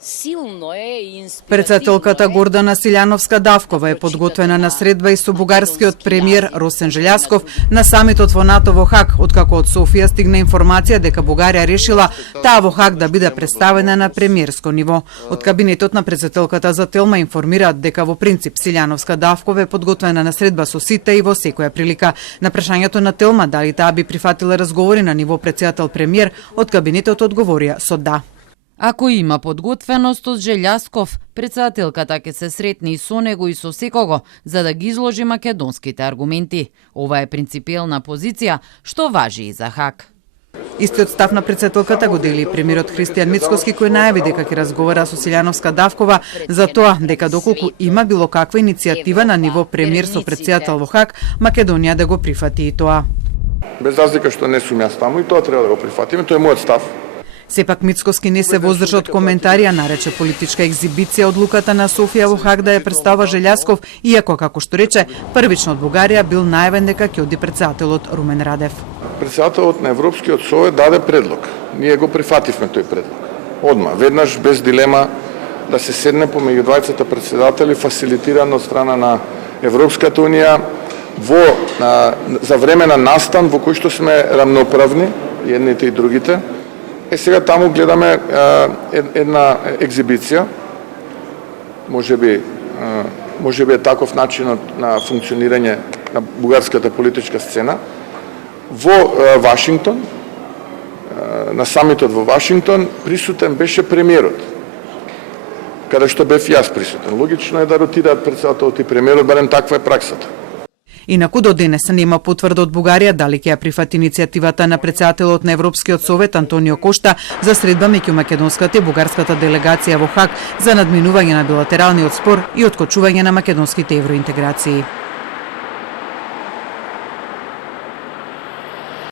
Силно е и инспиративно. Председателката Гордана Силјановска-Давкова е подготвена на средба и со бугарскиот премиер Росен Желјасков на самитот во НАТО во Хаг, откако од Софија стигна информација дека Бугарија решила таа во Хаг да биде представена на премиерско ниво. Од кабинетот на председателката за Телма информираат дека во принцип Силјановска-Давкова е подготвена на средба со сите и во секоја прилика. На прашањето на Телма дали таа би прифатила разговори на ниво председател премиер, од кабинетот одговорија со да. Ако има подготвеност од Желјасков, председателката ќе се сретне и со него и со секого, за да ги изложи македонските аргументи. Ова е принципиелна позиција, што важи и за Хаг. Истиот став на председателката го дели премиерот Христијан Мицкоски, кој најави дека ќе разговара со Силјановска-Давкова за тоа дека доколку има било каква иницијатива на ниво премиер со председател во Хаг, Македонија да го прифати и тоа. Без разлика што не сум јас таму и тоа треба да го прифатиме, тоа е мојот став. Сепак Мицкоски не се воздржа од коментари, а нарече политичка екзибиција одлуката на Софија во Хаг да ја представа Желјасков, иако, како што рече, првично од Бугарија бил најавен дека ќе оди председателот Румен Радев. Председателот на Европскиот совет даде предлог. Ние го прифативме тој предлог. Одма, веднаш без дилема да се седне помеѓу двајцата председатели, фасилитирано од страна на Европската унија за време на настан во кој што сме рамноправни, едните и другите. Сега таму гледаме една екзибиција, можеби е таков начинот на функционирање на бугарската политичка сцена. Во Вашингтон, на самитот во Вашингтон, присутен беше премиерот, каде што бев јас присутен. Логично е да ротираат председателот и премиерот, барем таква е праксата. Инаку до денес нема потврда од Бугарија дали ќе ја прифати иницијативата на председателот на Европскиот совет Антонио Кошта за средба меѓу македонската и бугарската делегација во Хаг за надминување на билатералниот спор и откочување на македонските евроинтеграции.